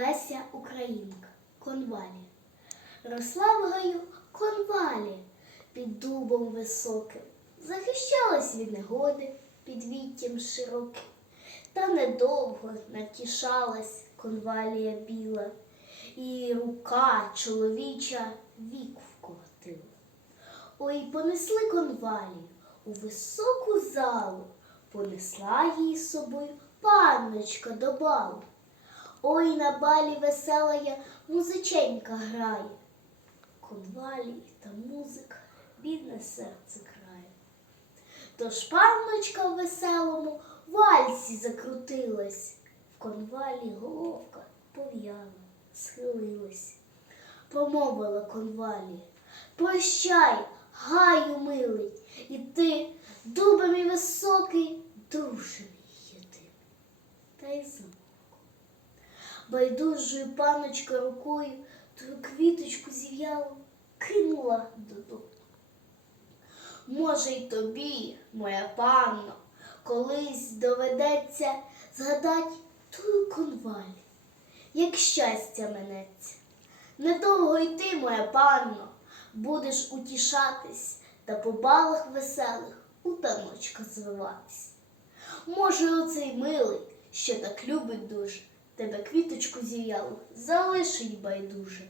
Леся Українка, конвалі. Росла в гаю конвалі під дубом високим, захищалась від негоди під віттям широким. Та недовго натішалась конвалія біла, і рука чоловіча віку вкоротила. Ой, понесли конвалію у високу залу, понесла її з собою панночка до балу. Ой, на балі веселая музиченька грає. Конвалій та музика бідне серце крає. Тож панночка в веселому вальсі закрутилась, в конвалі головка пов'яла, схилилась. Промовила конвалі, прощай, гаю милий, і ти, Байдужою паночка рукою ту квіточку зів'ялу кинула додому. Може, й тобі, моя панно, колись доведеться згадать ту конваль, як щастя минеться. Недовго й ти, моя панно, будеш утішатись та по балах веселих у таночка звиватись. Може, оцей милий, що так любить дуже, тебе квіточку зів'ялу, залишить байдуже.